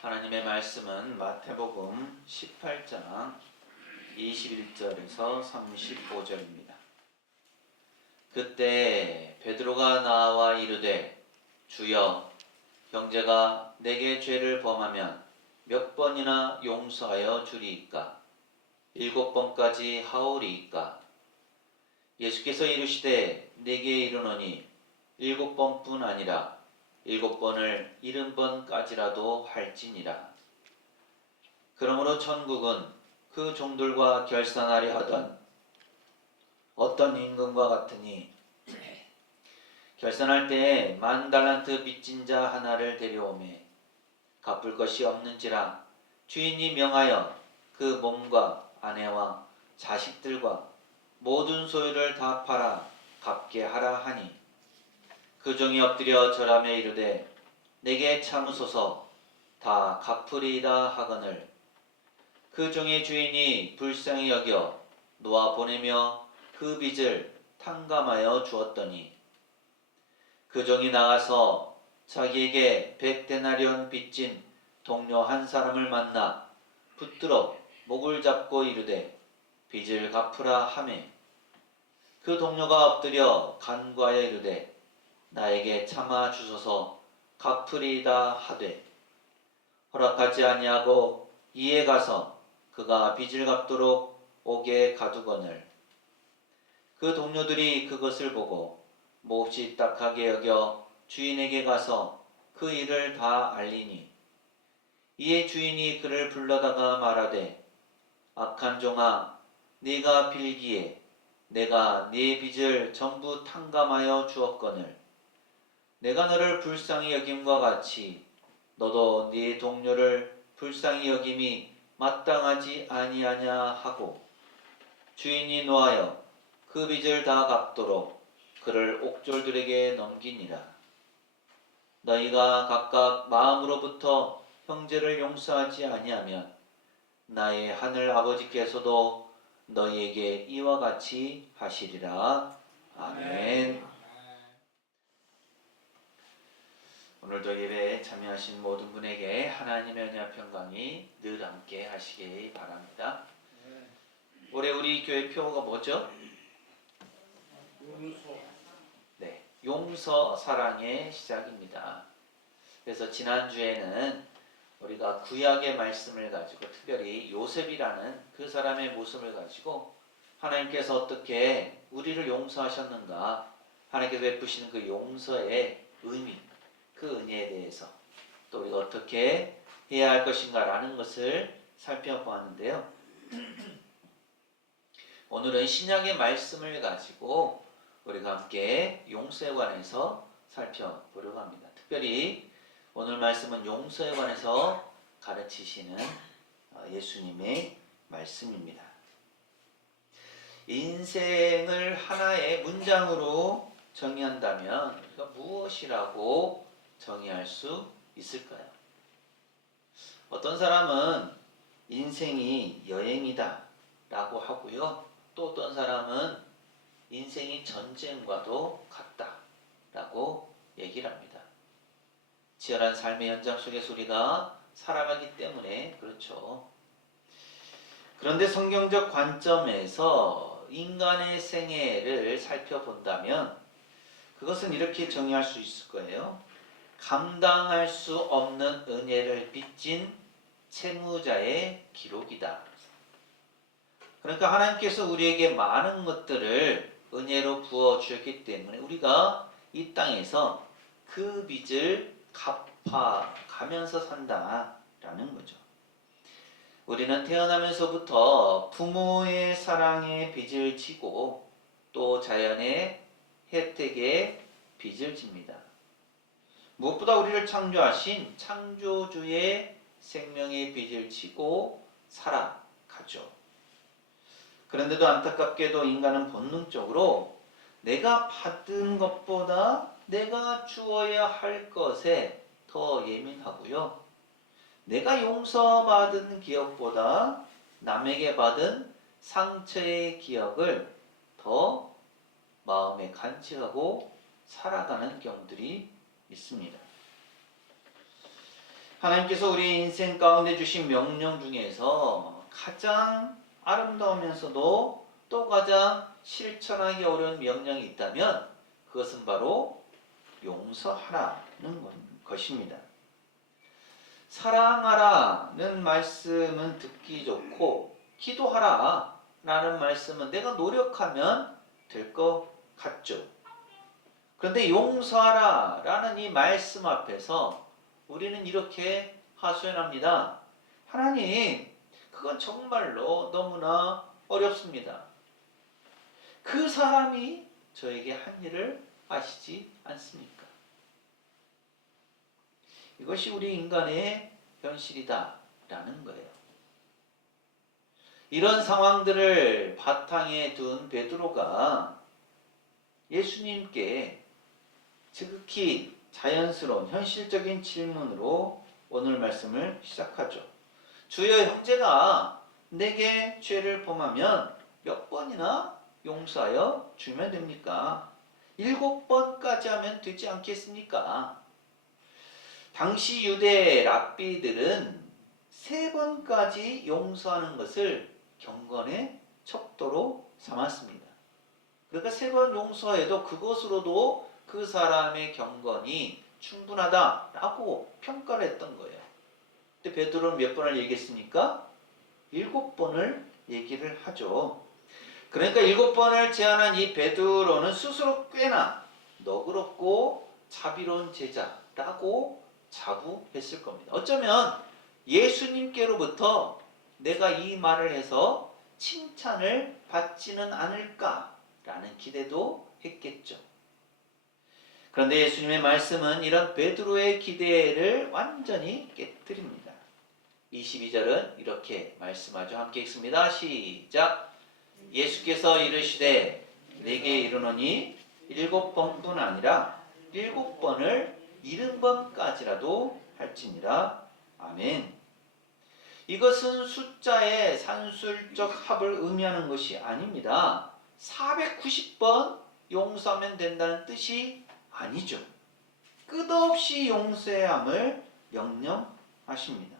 하나님의 말씀은 마태복음 18장 21절에서 35절입니다. 그때 베드로가 나와 이르되 주여 형제가 내게 죄를 범하면 몇 번이나 용서하여 주리이까? 7번까지 하오리이까? 예수께서 이르시되 내게 이르노니 7번뿐 아니라 7번을 70번까지라도 할지니라. 그러므로 천국은 그 종들과 결산하려 하던 어떤 임금과 같으니 결산할 때에 10,000달란트 빚진 자 하나를 데려오매 갚을 것이 없는지라 주인이 명하여 그 몸과 아내와 자식들과 모든 소유를 다 팔아 갚게 하라 하니 그 종이 엎드려 절하며 이르되 내게 참으소서 다 갚으리이다 하거늘 그 종의 주인이 불쌍히 여겨 놓아 보내며 그 빚을 탕감하여 주었더니 그 종이 나가서 자기에게 100데나리온 빚진 동료 한 사람을 만나 붙들어 목을 잡고 이르되 빚을 갚으라 하매 그 동료가 엎드려 간구하여 이르되 나에게 참아 주소서 갚으리이다 하되 허락하지 아니하고 이에 가서 그가 빚을 갚도록 옥에 가두거늘 그 동료들이 그것을 보고 몹시 딱하게 여겨 주인에게 가서 그 일을 다 알리니 이에 주인이 그를 불러다가 말하되 악한 종아 네가 빌기에 내가 네 빚을 전부 탕감하여 주었거늘 내가 너를 불쌍히 여김과 같이 너도 네 동료를 불쌍히 여김이 마땅하지 아니하냐 하고 주인이 노하여 그 빚을 다 갚도록 그를 옥졸들에게 넘기니라. 너희가 각각 마음으로부터 형제를 용서하지 아니하면 나의 하늘 아버지께서도 너희에게 이와 같이 하시리라. 아멘. 오늘도 예배에 참여하신 모든 분에게 하나님의 은혜와 평강이 늘 함께 하시기 바랍니다. 올해 우리 교회 표어가 뭐죠? 네, 용서 사랑의 시작입니다. 그래서 지난주에는 우리가 구약의 말씀을 가지고 특별히 요셉이라는 그 사람의 모습을 가지고 하나님께서 어떻게 우리를 용서하셨는가, 하나님께서 베푸시는 그 용서의 의미, 그 은혜에 대해서 또 우리가 어떻게 해야 할 것인가 라는 것을 살펴보았는데요. 오늘은 신약의 말씀을 가지고 우리가 함께 용서에 관해서 살펴보려고 합니다. 특별히 오늘 말씀은 용서에 관해서 가르치시는 예수님의 말씀입니다. 인생을 하나의 문장으로 정의한다면 우리가 무엇이라고 정의할 수 있을까요? 어떤 사람은 인생이 여행이다 라고 하고요. 또 어떤 사람은 인생이 전쟁과도 같다 라고 얘기를 합니다. 치열한 삶의 현장 속에서 우리가 살아가기 때문에 그렇죠. 그런데 성경적 관점에서 인간의 생애를 살펴본다면 그것은 이렇게 정의할 수 있을 거예요. 감당할 수 없는 은혜를 빚진 채무자의 기록이다. 그러니까 하나님께서 우리에게 많은 것들을 은혜로 부어주셨기 때문에 우리가 이 땅에서 그 빚을 갚아가면서 산다라는 거죠. 우리는 태어나면서부터 부모의 사랑의 빚을 지고 또 자연의 혜택의 빚을 집니다. 무엇보다 우리를 창조하신 창조주의 생명의 빚을 지고 살아가죠. 그런데도 안타깝게도 인간은 본능적으로 내가 받은 것보다 내가 주어야 할 것에 더 예민하고요. 내가 용서받은 기억보다 남에게 받은 상처의 기억을 더 마음에 간직하고 살아가는 경우들이 있습니다. 하나님께서 우리 인생 가운데 주신 명령 중에서 가장 아름다우면서도 또 가장 실천하기 어려운 명령이 있다면 그것은 바로 용서하라는 것입니다. 사랑하라는 말씀은 듣기 좋고 기도하라라는 말씀은 내가 노력하면 될 것 같죠. 그런데 용서하라라는 이 말씀 앞에서 우리는 이렇게 하소연합니다. 하나님, 그건 정말로 너무나 어렵습니다. 그 사람이 저에게 한 일을 아시지 않습니까? 이것이 우리 인간의 현실이다라는 거예요. 이런 상황들을 바탕에 둔 베드로가 예수님께 지극히 자연스러운 현실적인 질문으로 오늘 말씀을 시작하죠. 주여, 형제가 내게 죄를 범하면 몇 번이나 용서하여 주면 됩니까? 7번까지 하면 되지 않겠습니까? 당시 유대 랍비들은 3번까지 용서하는 것을 경건의 척도로 삼았습니다. 그러니까 3번 용서해도 그것으로도 그 사람의 경건이 충분하다라고 평가를 했던 거예요. 근데 베드로는 몇 번을 얘기했습니까? 7번을 얘기를 하죠. 그러니까 7번을 제안한 이 베드로는 스스로 꽤나 너그럽고 자비로운 제자라고 자부했을 겁니다. 어쩌면 예수님께로부터 내가 이 말을 해서 칭찬을 받지는 않을까라는 기대도 했겠죠. 그런데 예수님의 말씀은 이런 베드로의 기대를 완전히 깨뜨립니다. 22절은 이렇게 말씀하죠. 함께 읽습니다. 시작. 예수께서 이르시되 내게 이르노니 7번뿐 아니라 7번을 70번까지라도 할지니라. 아멘. 이것은 숫자의 산술적 합을 의미하는 것이 아닙니다. 490번 용서하면 된다는 뜻이 아니죠. 끝없이 용서함을 명령하십니다.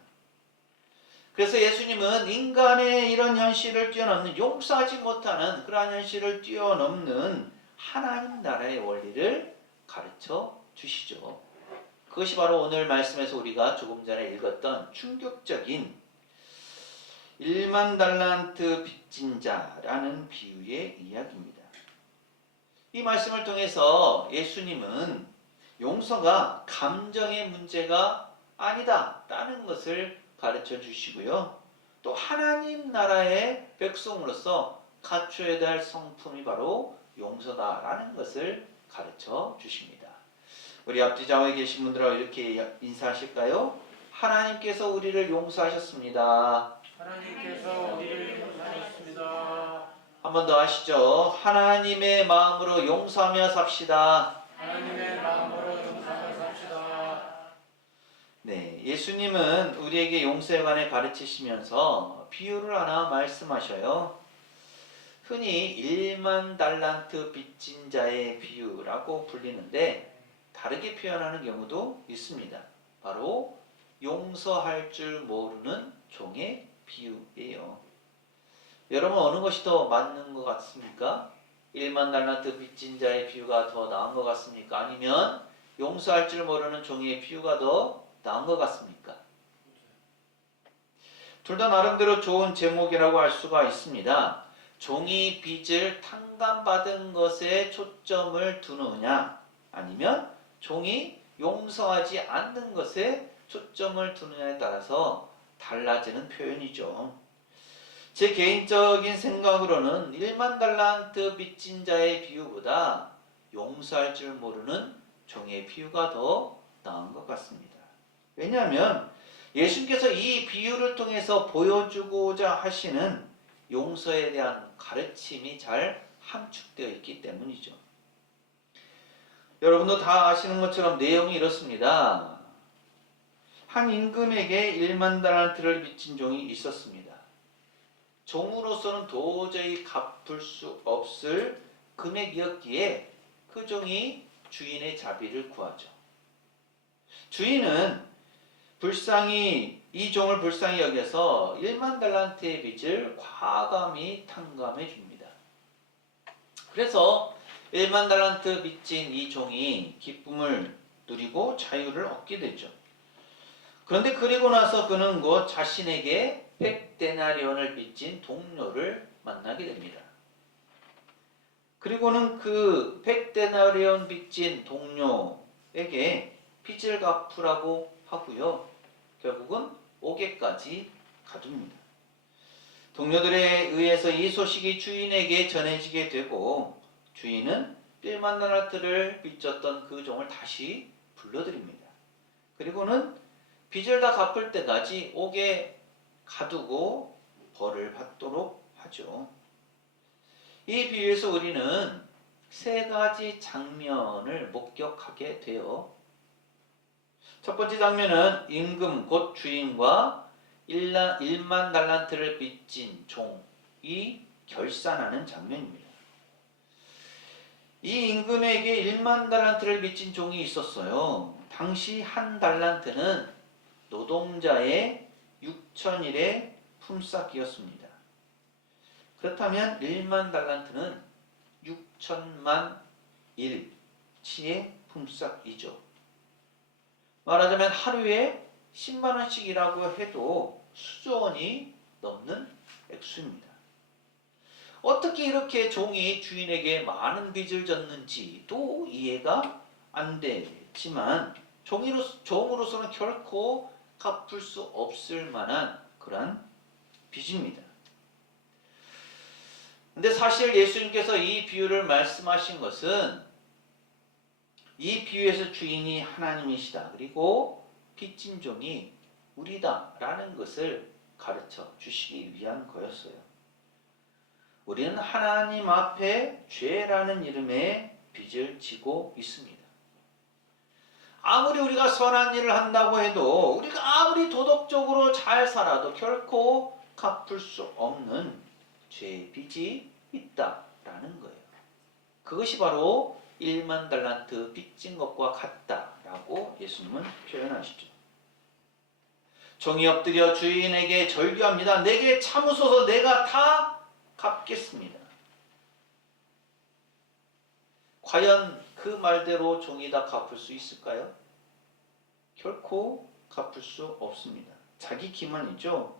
그래서 예수님은 인간의 이런 현실을 뛰어넘는, 용서하지 못하는 그러한 현실을 뛰어넘는 하나님 나라의 원리를 가르쳐 주시죠. 그것이 바로 오늘 말씀에서 우리가 조금 전에 읽었던 충격적인 1만 달란트 빚진 자라는 비유의 이야기입니다. 이 말씀을 통해서 예수님은 용서가 감정의 문제가 아니다라는 것을 가르쳐 주시고요. 또 하나님 나라의 백성으로서 갖춰야 될 성품이 바로 용서다라는 것을 가르쳐 주십니다. 우리 앞뒤 좌우에 계신 분들하고 이렇게 인사하실까요? 하나님께서 우리를 용서하셨습니다. 하나님께서 우리를 용서하셨습니다. 한 번 더 하시죠. 하나님의 마음으로 용서하며 삽시다. 하나님의 마음으로 용서하며 삽시다. 네, 예수님은 우리에게 용서에 관해 가르치시면서 비유를 하나 말씀하셔요. 흔히 1만 달란트 빚진 자의 비유라고 불리는데 다르게 표현하는 경우도 있습니다. 바로 용서할 줄 모르는 종의 비유예요. 여러분, 어느 것이 더 맞는 것 같습니까? 1만 달란트 빚진 자의 비유가 더 나은 것 같습니까? 아니면 용서할 줄 모르는 종의 비유가 더 나은 것 같습니까? 둘 다 나름대로 좋은 제목이라고 할 수가 있습니다. 종이 빚을 탕감받은 것에 초점을 두느냐, 아니면 종이 용서하지 않는 것에 초점을 두느냐에 따라서 달라지는 표현이죠. 제 개인적인 생각으로는 1만 달란트 빚진 자의 비유보다 용서할 줄 모르는 종의 비유가 더 나은 것 같습니다. 왜냐하면 예수님께서 이 비유를 통해서 보여주고자 하시는 용서에 대한 가르침이 잘 함축되어 있기 때문이죠. 여러분도 다 아시는 것처럼 내용이 이렇습니다. 한 임금에게 1만 달란트를 빚진 종이 있었습니다. 종으로서는 도저히 갚을 수 없을 금액이었기에 그 종이 주인의 자비를 구하죠. 주인은 이 종을 불쌍히 여겨서 1만 달란트의 빚을 과감히 탕감해 줍니다. 그래서 1만 달란트 빚진 이 종이 기쁨을 누리고 자유를 얻게 되죠. 그런데 그리고 나서 그는 곧 자신에게 100데나리온을 빚진 동료를 만나게 됩니다. 그리고는 그 100데나리온 빚진 동료에게 빚을 갚으라고 하고요. 결국은 옥에까지 가둡니다. 동료들에 의해서 이 소식이 주인에게 전해지게 되고 주인은 1만 달란트를 빚졌던 그 종을 다시 불러들입니다. 그리고는 빚을 다 갚을 때까지 옥에 가두고 벌을 받도록 하죠. 이 비유에서 우리는 세 가지 장면을 목격하게 돼요. 첫 번째 장면은 임금 곧 주인과 1만 달란트를 빚진 종이 결산하는 장면입니다. 이 임금에게 1만 달란트를 빚진 종이 있었어요. 당시 한 달란트는 노동자의 6천일의 품삯이었습니다. 그렇다면 1만 달란트는 6천만 일치의 품삯이죠. 말하자면 하루에 10만 원씩이라고 해도 수조 원이 넘는 액수입니다. 어떻게 이렇게 종이 주인에게 많은 빚을 졌는지도 이해가 안 되지만 종으로서는 결코 갚을 수 없을 만한 그런 빚입니다. 근데 사실 예수님께서 이 비유를 말씀하신 것은 이 비유에서 주인이 하나님이시다. 그리고 빚진 종이 우리다. 라는 것을 가르쳐 주시기 위한 거였어요. 우리는 하나님 앞에 죄라는 이름의 빚을 지고 있습니다. 아무리 우리가 선한 일을 한다고 해도 우리가 아무리 도덕적으로 잘 살아도 결코 갚을 수 없는 죄의 빚이 있다라는 거예요. 그것이 바로 1만 달란트 빚진 것과 같다라고 예수님은 표현하시죠. 종이 엎드려 주인에게 절규합니다. 내게 참으소서 내가 다 갚겠습니다. 과연 그 말대로 종이 다 갚을 수 있을까요? 결코 갚을 수 없습니다. 자기 기만이죠.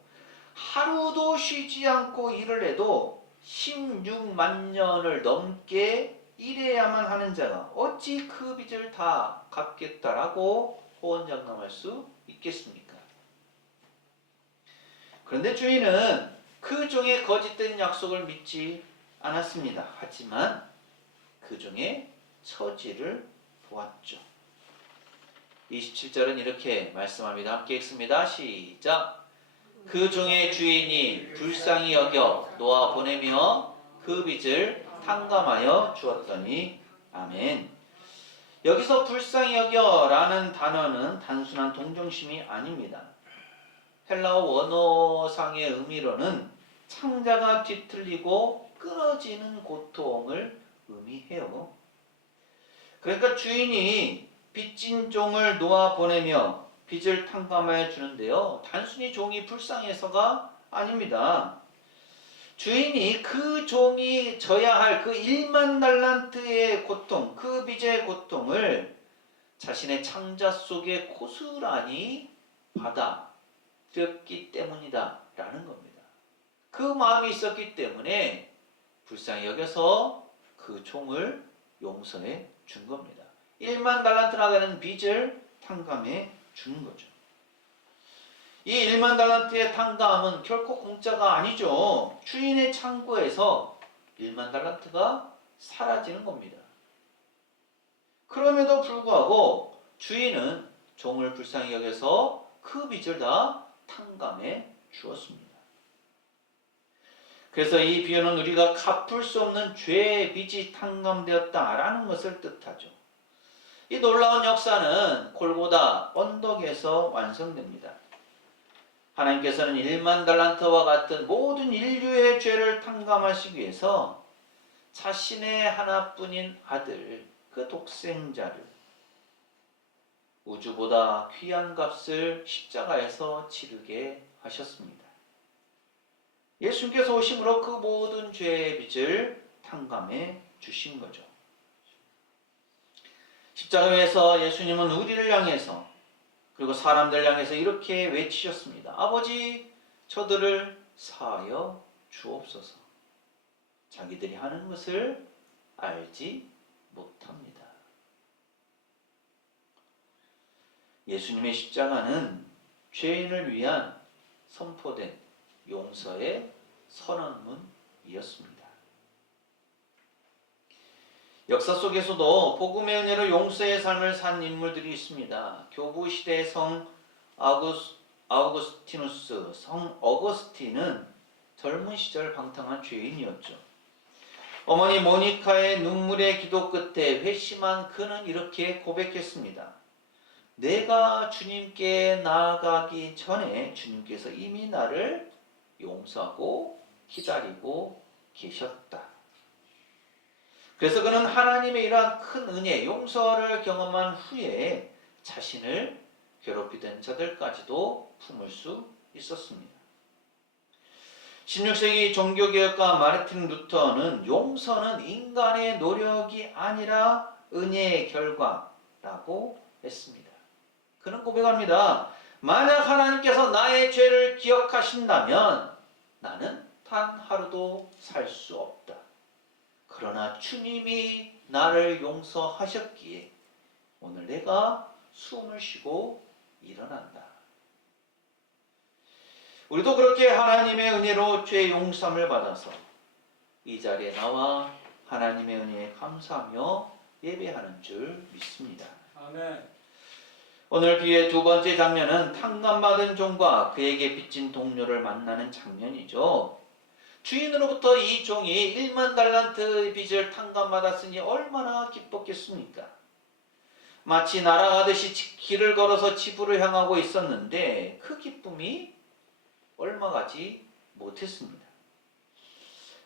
하루도 쉬지 않고 일을 해도 16만 년을 넘게 일해야만 하는 자가 어찌 그 빚을 다 갚겠다라고 호언장담할 수 있겠습니까? 그런데 주인은 그 종의 거짓된 약속을 믿지 않았습니다. 하지만 그 종의 처지를 보았죠. 27절은 이렇게 말씀합니다. 함께 읽습니다. 시작. 그 종의 주인이 불쌍히 여겨 놓아 보내며 그 빚을 탕감하여 주었더니 아멘. 여기서 불쌍히 여겨라는 단어는 단순한 동정심이 아닙니다. 헬라어 원어상의 의미로는 창자가 뒤틀리고 끊어지는 고통을 의미해요. 그러니까 주인이 빚진 종을 놓아 보내며 빚을 탕감하여 주는데요. 단순히 종이 불쌍해서가 아닙니다. 주인이 그 종이 져야 할 그 1만 달란트의 고통, 그 빚의 고통을 자신의 창자 속에 고스란히 받아들였기 때문이다 라는 겁니다. 그 마음이 있었기 때문에 불쌍히 여겨서 그 종을 용서해 준 겁니다. 1만 달란트나 되는 빚을 탕감해 주는 거죠. 이 1만 달란트의 탕감은 결코 공짜가 아니죠. 주인의 창고에서 1만 달란트가 사라지는 겁니다. 그럼에도 불구하고 주인은 종을 불쌍히 여겨서 그 빚을 다 탕감해 주었습니다. 그래서 이 비유는 우리가 갚을 수 없는 죄의 빚이 탕감되었다라는 것을 뜻하죠. 이 놀라운 역사는 골고다 언덕에서 완성됩니다. 하나님께서는 1만 달란트와 같은 모든 인류의 죄를 탕감하시기 위해서 자신의 하나뿐인 아들, 그 독생자를 우주보다 귀한 값을 십자가에서 치르게 하셨습니다. 예수님께서 오심으로 그 모든 죄의 빚을 탕감해 주신 거죠. 십자가에서 예수님은 우리를 향해서 그리고 사람들 향해서 이렇게 외치셨습니다. 아버지, 저들을 사하여 주옵소서. 자기들이 하는 것을 알지 못합니다. 예수님의 십자가는 죄인을 위한 선포된 용서의 선언문이었습니다. 역사 속에서도 복음의 은혜로 용서의 삶을 산 인물들이 있습니다. 교부 시대의 성 아우구스티누스, 성 어거스틴은 젊은 시절 방탕한 죄인이었죠. 어머니 모니카의 눈물의 기도 끝에 회심한 그는 이렇게 고백했습니다. 내가 주님께 나아가기 전에 주님께서 이미 나를 용서하고 기다리고 계셨다. 그래서 그는 하나님의 이러한 큰 은혜, 용서를 경험한 후에 자신을 괴롭히던 자들까지도 품을 수 있었습니다. 16세기 종교개혁가 마르틴 루터는 용서는 인간의 노력이 아니라 은혜의 결과라고 했습니다. 그는 고백합니다. 만약 하나님께서 나의 죄를 기억하신다면 나는 단 하루도 살 수 없다. 그러나 주님이 나를 용서하셨기에 오늘 내가 숨을 쉬고 일어난다. 우리도 그렇게 하나님의 은혜로 죄 용서함을 받아서 이 자리에 나와 하나님의 은혜에 감사하며 예배하는 줄 믿습니다. 아멘. 오늘 비유의 두 번째 장면은 탕감받은 종과 그에게 빚진 동료를 만나는 장면이죠. 주인으로부터 이 종이 1만 달란트 빚을 탕감받았으니 얼마나 기뻤겠습니까? 마치 날아가듯이 길을 걸어서 집으로 향하고 있었는데 그 기쁨이 얼마 가지 못했습니다.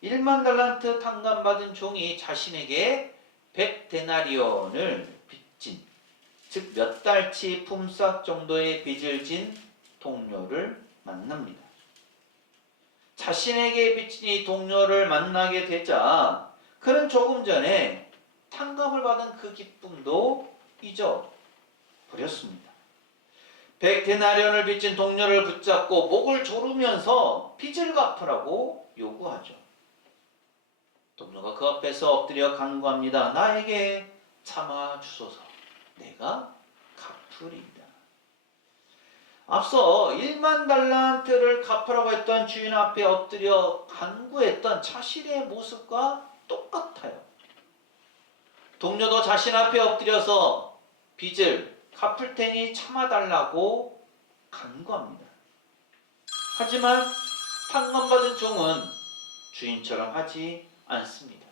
1만 달란트 탕감받은 종이 자신에게 100데나리온을 빚진, 즉 몇 달치 품삯 정도의 빚을 진 동료를 만납니다. 자신에게 빚진 이 동료를 만나게 되자 그는 조금 전에 탕감을 받은 그 기쁨도 잊어버렸습니다. 100데나리온을 빚진 동료를 붙잡고 목을 조르면서 빚을 갚으라고 요구하죠. 동료가 그 앞에서 엎드려 간구합니다. 나에게 참아 주소서. 내가 갚으리이다. 앞서 1만 달란트를 갚으라고 했던 주인 앞에 엎드려 간구했던 자신의 모습과 똑같아요. 동료도 자신 앞에 엎드려서 빚을 갚을 테니 참아달라고 간구합니다. 하지만 탕감받은 종은 주인처럼 하지 않습니다.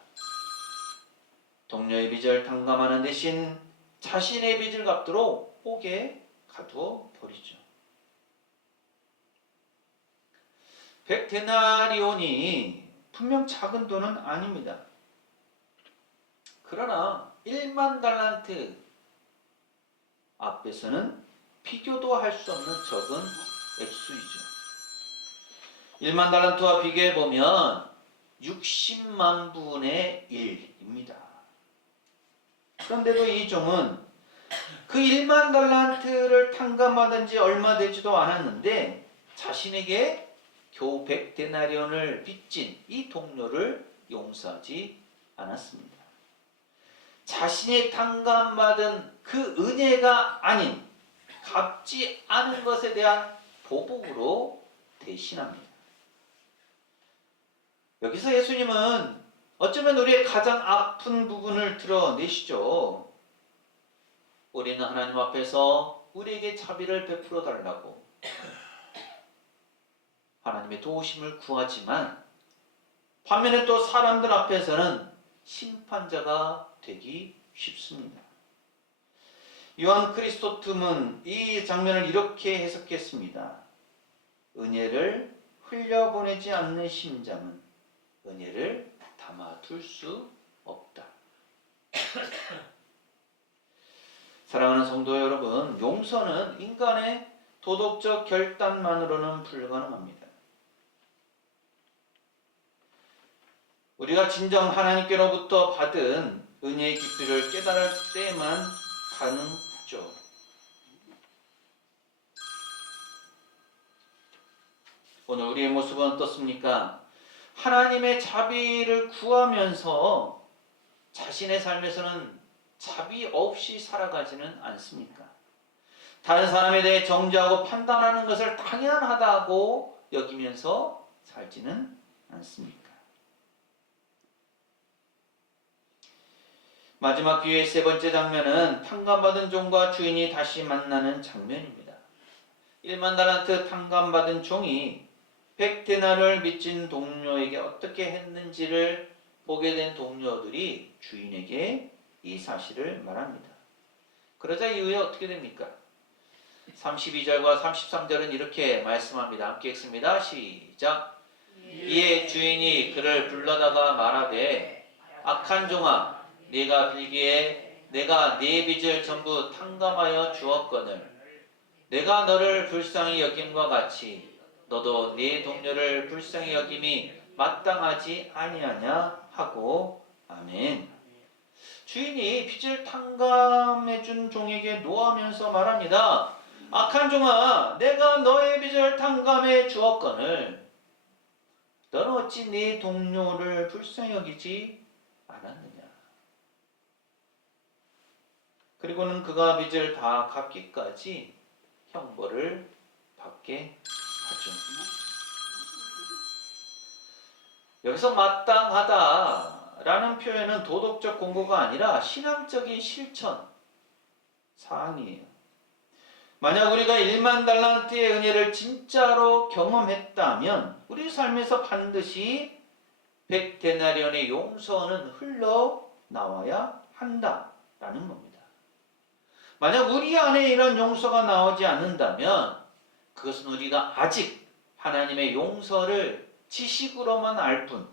동료의 빚을 탕감하는 대신 자신의 빚을 갚도록 옥에 가두어 버리죠. 100데나리온이 분명 작은 돈은 아닙니다. 그러나 1만 달란트 앞에서는 비교도 할 수 없는 적은 액수이죠. 1만 달란트와 비교해 보면 60만 분의 1입니다. 그런데도 이 종은 그 1만 달란트를 탕감받은 지 얼마 되지도 않았는데 자신에게 겨우 100데나리온을 빚진 이 동료를 용서하지 않았습니다. 자신이 탕감받은 그 은혜가 아닌 갚지 않은 것에 대한 보복으로 대신합니다. 여기서 예수님은 어쩌면 우리의 가장 아픈 부분을 드러내시죠. 우리는 하나님 앞에서 우리에게 자비를 베풀어 달라고 하나님의 도우심을 구하지만 반면에 또 사람들 앞에서는 심판자가 되기 쉽습니다. 요한 크리스토툼은 이 장면을 이렇게 해석했습니다. 은혜를 흘려보내지 않는 심장은 은혜를 담아둘 수 없다. 사랑하는 성도 여러분, 용서는 인간의 도덕적 결단만으로는 불가능합니다. 우리가 진정 하나님께로부터 받은 은혜의 깊이를 깨달을 때만 가능하죠. 오늘 우리의 모습은 어떻습니까? 하나님의 자비를 구하면서 자신의 삶에서는 자비 없이 살아가지는 않습니까? 다른 사람에 대해 정죄하고 판단하는 것을 당연하다고 여기면서 살지는 않습니까? 마지막 기회의 세 번째 장면은 탕감받은 종과 주인이 다시 만나는 장면입니다. 1만 달란트 탕감받은 종이 100데나리온을 빚진 동료에게 어떻게 했는지를 보게 된 동료들이 주인에게 이 사실을 말합니다. 그러자 이후에 어떻게 됩니까? 32절과 33절은 이렇게 말씀합니다. 함께 읽습니다. 시작. 이에 주인이 그를 불러다가 말하되 악한 종아, 네가 빌기에 내가 네 빚을 전부 탕감하여 주었거늘 내가 너를 불쌍히 여김과 같이 너도 네 동료를 불쌍히 여김이 마땅하지 아니하냐 하고. 아멘. 주인이 빚을 탕감해준 종에게 노하면서 말합니다. 악한 종아, 내가 너의 빚을 탕감해 주었거늘 너는 어찌 네 동료를 불쌍히 여기지 않았느냐. 그리고는 그가 빚을 다 갚기까지 형벌을 받게 하죠. 여기서 마땅하다라는 표현은 도덕적 공고가 아니라 신앙적인 실천 사항이에요. 만약 우리가 1만 달란트의 은혜를 진짜로 경험했다면 우리 삶에서 반드시 100데나리온의 용서는 흘러나와야 한다라는 겁니다. 만약 우리 안에 이런 용서가 나오지 않는다면 그것은 우리가 아직 하나님의 용서를 지식으로만 알 뿐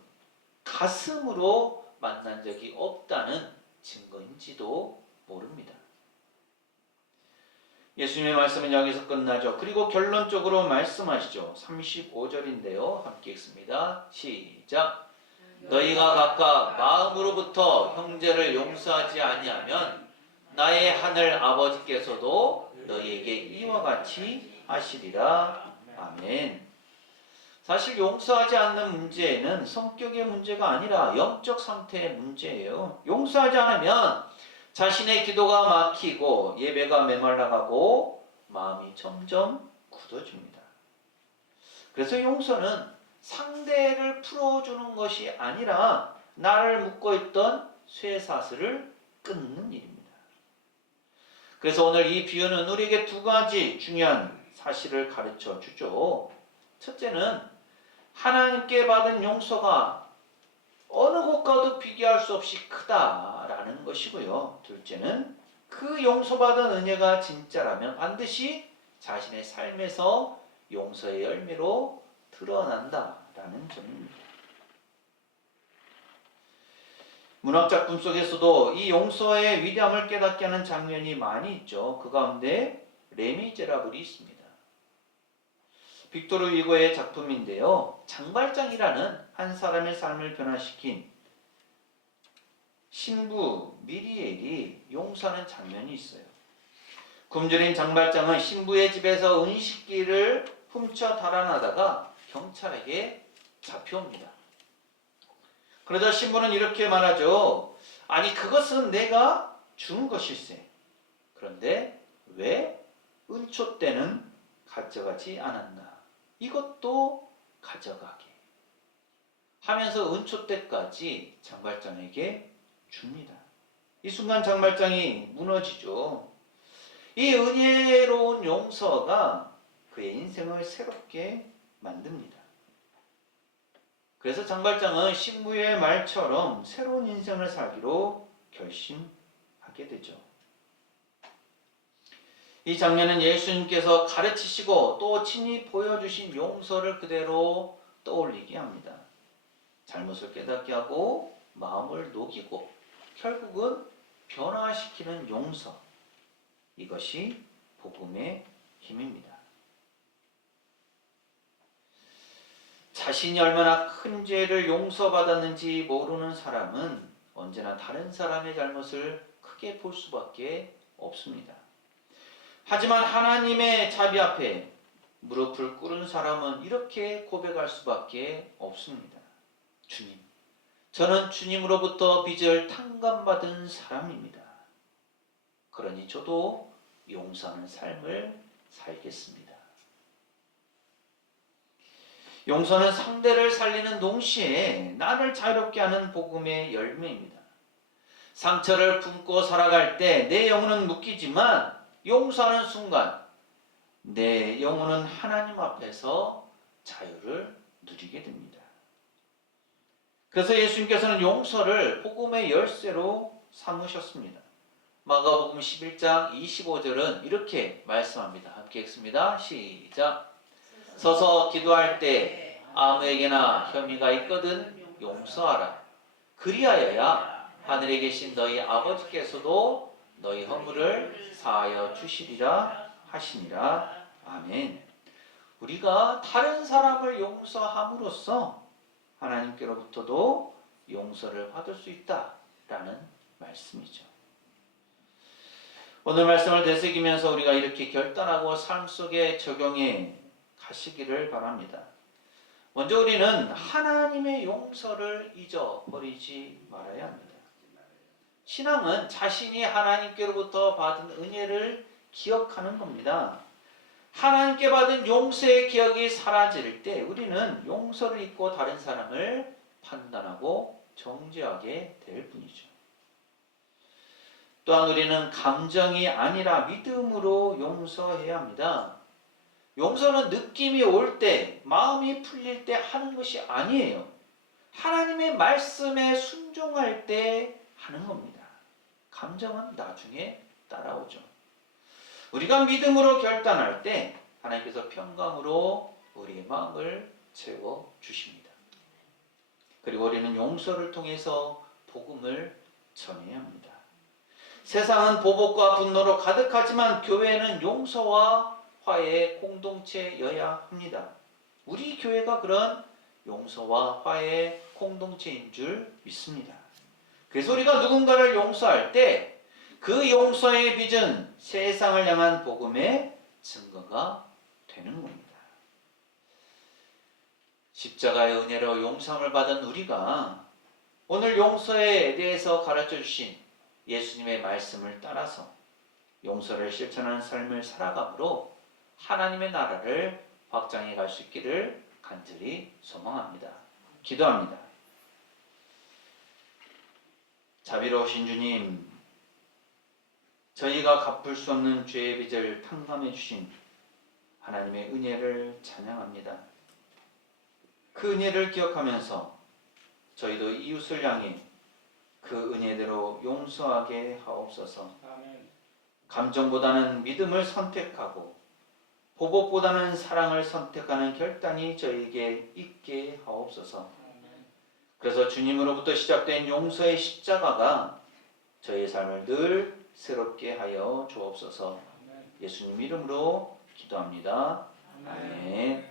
가슴으로 만난 적이 없다는 증거인지도 모릅니다. 예수님의 말씀은 여기서 끝나죠. 그리고 결론적으로 말씀하시죠. 35절인데요. 함께 읽습니다. 시작. 너희가 각각 마음으로부터 형제를 용서하지 아니하면 나의 하늘 아버지께서도 너희에게 이와 같이 하시리라. 아멘. 사실 용서하지 않는 문제는 성격의 문제가 아니라 영적 상태의 문제예요. 용서하지 않으면 자신의 기도가 막히고 예배가 메말라가고 마음이 점점 굳어집니다. 그래서 용서는 상대를 풀어주는 것이 아니라 나를 묶고 있던 쇠사슬을 끊는 일입니다. 그래서 오늘 이 비유는 우리에게 두 가지 중요한 사실을 가르쳐 주죠. 첫째는 하나님께 받은 용서가 어느 것과도 비교할 수 없이 크다라는 것이고요. 둘째는 그 용서받은 은혜가 진짜라면 반드시 자신의 삶에서 용서의 열매로 드러난다라는 점입니다. 문학작품 속에서도 이 용서의 위대함을 깨닫게 하는 장면이 많이 있죠. 그 가운데 레미제라블이 있습니다. 빅토르 위고의 작품인데요. 장발장이라는 한 사람의 삶을 변화시킨 신부 미리엘이 용서하는 장면이 있어요. 굶주린 장발장은 신부의 집에서 은식기를 훔쳐 달아나다가 경찰에게 잡혀옵니다. 그러자 신부는 이렇게 말하죠. 아니 그것은 내가 준 것일세. 그런데 왜 은초 때는 가져가지 않았나. 이것도 가져가게 하면서 은초 때까지 장발장에게 줍니다. 이 순간 장발장이 무너지죠. 이 은혜로운 용서가 그의 인생을 새롭게 만듭니다. 그래서 장발장은 신부의 말처럼 새로운 인생을 살기로 결심하게 되죠. 이 장면은 예수님께서 가르치시고 또 친히 보여주신 용서를 그대로 떠올리게 합니다. 잘못을 깨닫게 하고 마음을 녹이고 결국은 변화시키는 용서. 이것이 복음의 힘입니다. 자신이 얼마나 큰 죄를 용서받았는지 모르는 사람은 언제나 다른 사람의 잘못을 크게 볼 수밖에 없습니다. 하지만 하나님의 자비 앞에 무릎을 꿇은 사람은 이렇게 고백할 수밖에 없습니다. 주님, 저는 주님으로부터 빚을 탕감받은 사람입니다. 그러니 저도 용서하는 삶을 살겠습니다. 용서는 상대를 살리는 동시에 나를 자유롭게 하는 복음의 열매입니다. 상처를 품고 살아갈 때 내 영혼은 묶이지만 용서하는 순간 내 영혼은 하나님 앞에서 자유를 누리게 됩니다. 그래서 예수님께서는 용서를 복음의 열쇠로 삼으셨습니다. 마가복음 11장 25절은 이렇게 말씀합니다. 함께 읽습니다. 시작. 서서 기도할 때 아무에게나 혐의가 있거든 용서하라. 그리하여야 하늘에 계신 너희 아버지께서도 너희 허물을 사하여 주시리라 하시니라. 아멘. 우리가 다른 사람을 용서함으로써 하나님께로부터도 용서를 받을 수 있다라는 말씀이죠. 오늘 말씀을 되새기면서 우리가 이렇게 결단하고 삶 속에 적용해 가시기를 바랍니다. 먼저 우리는 하나님의 용서를 잊어버리지 말아야 합니다. 신앙은 자신이 하나님께로부터 받은 은혜를 기억하는 겁니다. 하나님께 받은 용서의 기억이 사라질 때 우리는 용서를 잊고 다른 사람을 판단하고 정죄하게 될 뿐이죠. 또한 우리는 감정이 아니라 믿음으로 용서해야 합니다. 용서는 느낌이 올 때, 마음이 풀릴 때 하는 것이 아니에요. 하나님의 말씀에 순종할 때 하는 겁니다. 감정은 나중에 따라오죠. 우리가 믿음으로 결단할 때 하나님께서 평강으로 우리의 마음을 채워주십니다. 그리고 우리는 용서를 통해서 복음을 전해야 합니다. 세상은 보복과 분노로 가득하지만 교회는 용서와 화해의 공동체여야 합니다. 우리 교회가 그런 용서와 화해의 공동체인 줄 믿습니다. 그래서 우리가 누군가를 용서할 때 그 용서의 빚은 세상을 향한 복음의 증거가 되는 겁니다. 십자가의 은혜로 용서함을 받은 우리가 오늘 용서에 대해서 가르쳐 주신 예수님의 말씀을 따라서 용서를 실천하는 삶을 살아감으로 하나님의 나라를 확장해 갈 수 있기를 간절히 소망합니다. 기도합니다. 자비로우신 주님, 저희가 갚을 수 없는 죄의 빚을 탕감해 주신 하나님의 은혜를 찬양합니다. 그 은혜를 기억하면서 저희도 이웃을 향해 그 은혜대로 용서하게 하옵소서. 감정보다는 믿음을 선택하고 보복보다는 사랑을 선택하는 결단이 저에게 있게 하옵소서. 그래서 주님으로부터 시작된 용서의 십자가가 저의 삶을 늘 새롭게 하여 주옵소서. 예수님 이름으로 기도합니다. 아멘.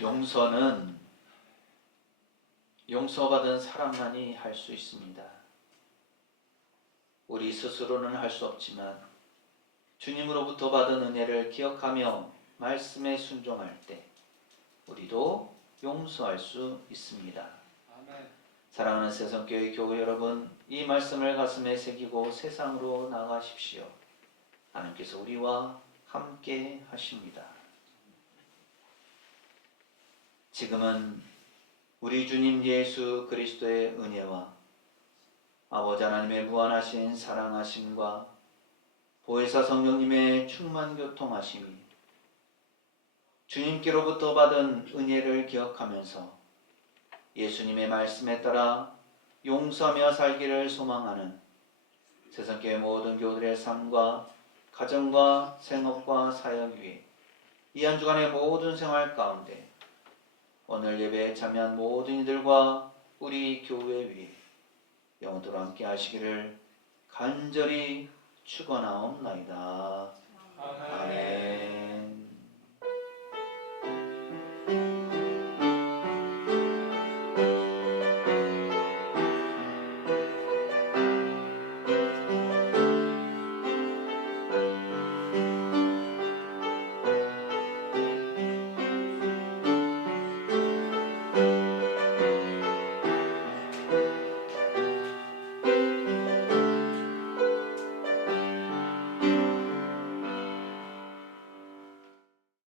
용서는 용서받은 사람만이 할 수 있습니다. 우리 스스로는 할 수 없지만 주님으로부터 받은 은혜를 기억하며 말씀에 순종할 때 우리도 용서할 수 있습니다. 사랑하는 새성교회 교회 여러분, 이 말씀을 가슴에 새기고 세상으로 나가십시오. 하나님께서 우리와 함께 하십니다. 지금은 우리 주님 예수 그리스도의 은혜와 아버지 하나님의 무한하신 사랑하심과 보혜사 성령님의 충만 교통하심이 주님께로부터 받은 은혜를 기억하면서 예수님의 말씀에 따라 용서하며 살기를 소망하는 세상교회 모든 교우들의 삶과 가정과 생업과 사역 위에 이 한 주간의 모든 생활 가운데 오늘 예배에 참여한 모든 이들과 우리 교회 위에 영원토록 함께 하시기를 간절히 축원하옵나이다. 아멘.